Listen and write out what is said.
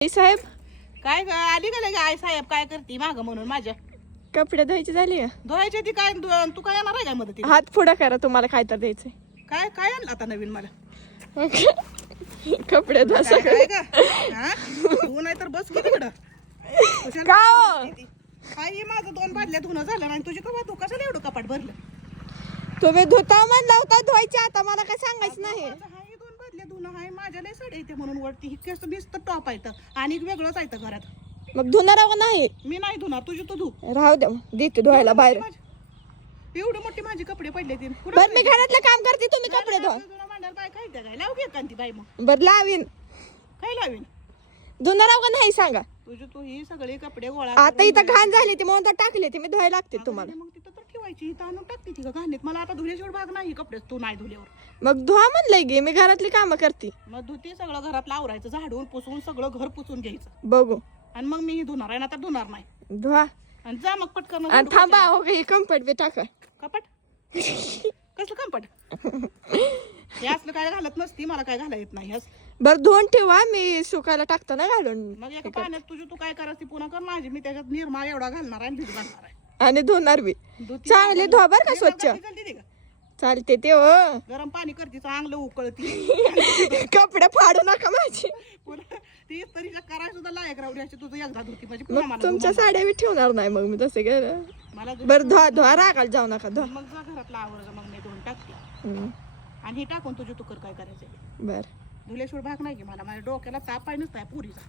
साहेब काय ग आली का लगे आई साहेब काय करते माग म्हणून माझ्या कपडे धुवायची झाली धुवायच्या ती काय तू काय येणार आहे काय मदत हात पुढं करा तुम्हाला काय तर द्यायचंय काय काय आणलं आता नवीन मला कपडे धुवा काय काय का हा? तू नाही तर बस किती कडं का हो? काय हे माझं 2 बादल्या धुणं झालं आणि तुझी कपा तू कशाला एवढं कपाट भरलं तुम्ही धुता म्हणला होता धुवायची आता मला काय सांगायचं नाही माझं हाय 2 बादल्या धुणं हाय माझ्या लय साड्या येते म्हणून वरती ही केस नुसतं टॉप आहे आणि वेगळंच आहे घरात मग धुणार का नाही मी नाही धुणार तुझी तू धु राहू द्या मग, देते धुवायला बाहेर एवढे मोठे माझे कपडे पडले ते बर मी घरातलं काम करते तुम्ही कपडे धुवा मांडर बाय काय काय लावू घे कांती बाई मग बर लावीन काय लावीन धुणार का नाही सांगा तुझे तू ही सगळे कपडे गोळा आता इथं घाण झाली ती म्हणून तर टाकले ती मी धुवायला लागते तुम्हाला मग तिथं तर ठेवायची इथं आणून टाकते ती का घाणीत मला आता धुल्याशिवाय भाग नाही कपडे तू नाही धुल्यावर मग धुवा म्हणलंय गे मी घरातली कामं करते मग धुती सगळं घरात लावरायचं झाडून पुसून सगळं घर पुसून घ्यायचं बघू आणि मग मी ही धुणार आहे ना तर धुणार नाही धुवा आणि जा मग पटकन आणि थांबा हो हे कम्फर्ट बी टाका कपट कसलं कपट हे असलं काय घालत नसती मला काय घाला येत नाही बर धुवून ठेवा मी सुकायला टाकताना घालून मग एका पाण्यात तुझी तू काय करायची पुन्हा कर माझी मी त्याच्यात निर्मा एवढा घालणार आहे आणि भिज घालणार आहे आणि धुणार बी धुती चांगले धुवा बर का स्वच्छ जल्दी दे का चालते ते हो गरम पाणी करते चांगलं उकळती कपडे फाडू नका माझे पुन्हा ती तरी करायला सुद्धा लायक राहू द्यायची तुझं एकदा धुती म्हणजे मग पुन्हा मला तुमच्या साड्या बी ठेवणार नाही मग मी तसे गे मला बर धुवा धुवा रागाल जाऊ नका धुवा मग जा घरातला आवर मग मी धुवून टाकते हम्म, आणि हे टाकून तुझी तुकर काय करायचं बर धुल्याशिवाय भाग नाही की मला माझ्या डोक्याला ताप आहे नसताय पुरीचा